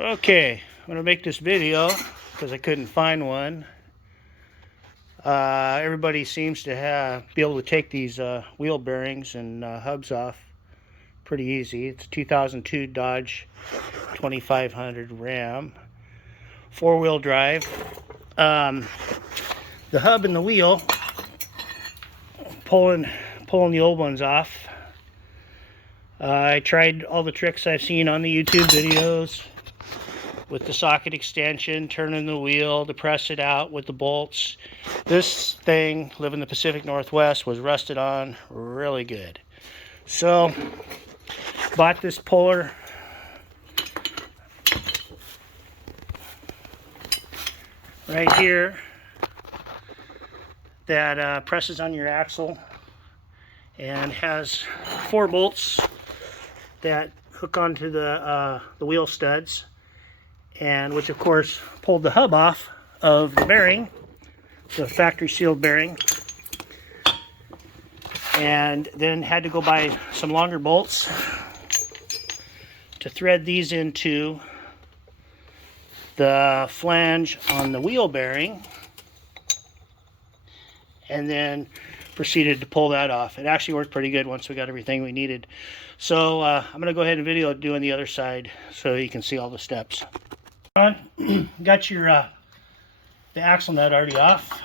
Okay, I'm going to make this video because I couldn't find one. Everybody seems to be able to take these wheel bearings and hubs off pretty easy. It's a 2002 Dodge 2500 Ram, four-wheel drive. The hub and the wheel, pulling the old ones off. I tried all the tricks I've seen on the YouTube videos with the socket extension, turning the wheel to press it out with the bolts. This thing, living in the Pacific Northwest, was rusted on really good. So, bought this puller. Right here, that presses on your axle and has 4 bolts that hook onto the wheel studs, and which of course pulled the hub off of the bearing, the factory sealed bearing, and then had to go buy some longer bolts to thread these into the flange on the wheel bearing, and then proceeded to pull that off. It actually worked pretty good once we got everything we needed. So I'm going to go ahead and video doing the other side so you can see all the steps. Got your the axle nut already off.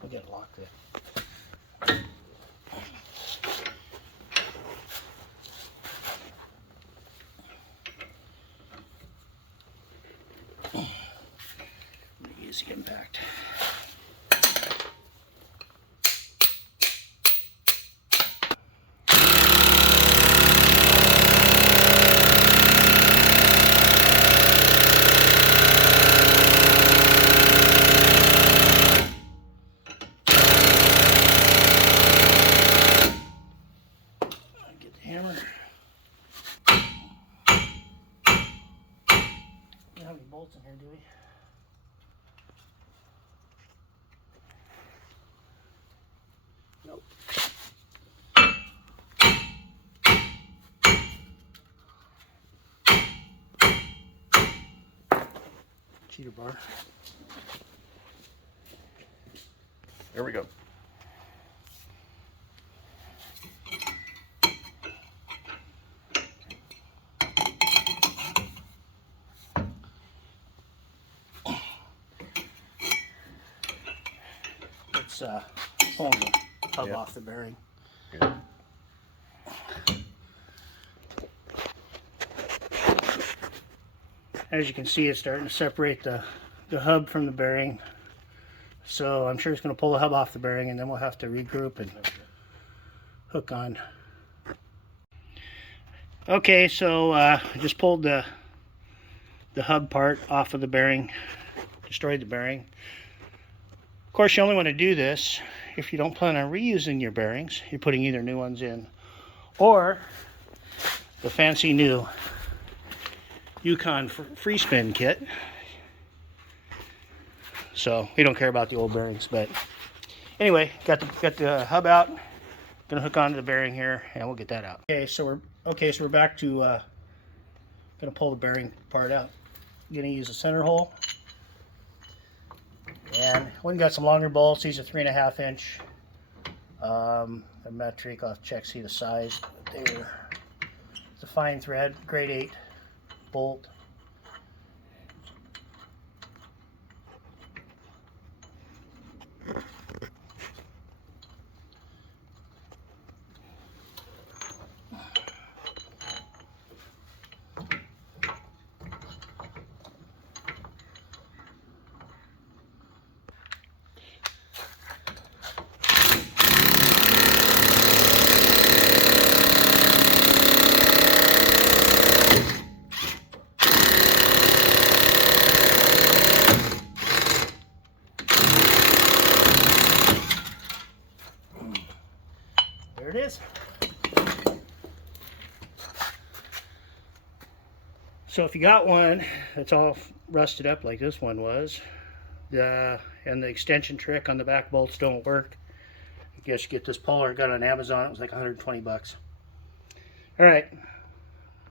We got to lock that. Use the impact. Get the hammer. We don't have any bolts in here, do we? Nope. Cheater bar. There we go. It's pulling the hub off the bearing. Yeah. As you can see, it's starting to separate the hub from the bearing. So I'm sure it's going to pull the hub off the bearing, and then we'll have to regroup and hook on. Okay, so I just pulled the hub part off of the bearing, destroyed the bearing. Of course, you only want to do this if you don't plan on reusing your bearings. You're putting either new ones in or the fancy new Yukon free spin kit. So we don't care about the old bearings, but anyway, got the hub out. Gonna hook onto the bearing here, and we'll get that out. Okay, so we're back to gonna pull the bearing part out. Gonna use a center hole, and we got some longer bolts. These are 3.5 inch. They're metric. I'll check see the size. They're the fine thread, grade 8 bolt. There it is. So if you got one that's all rusted up like this one was, and the extension trick on the back bolts don't work, I guess you get this puller. I got it on Amazon. It was like 120 bucks. All right.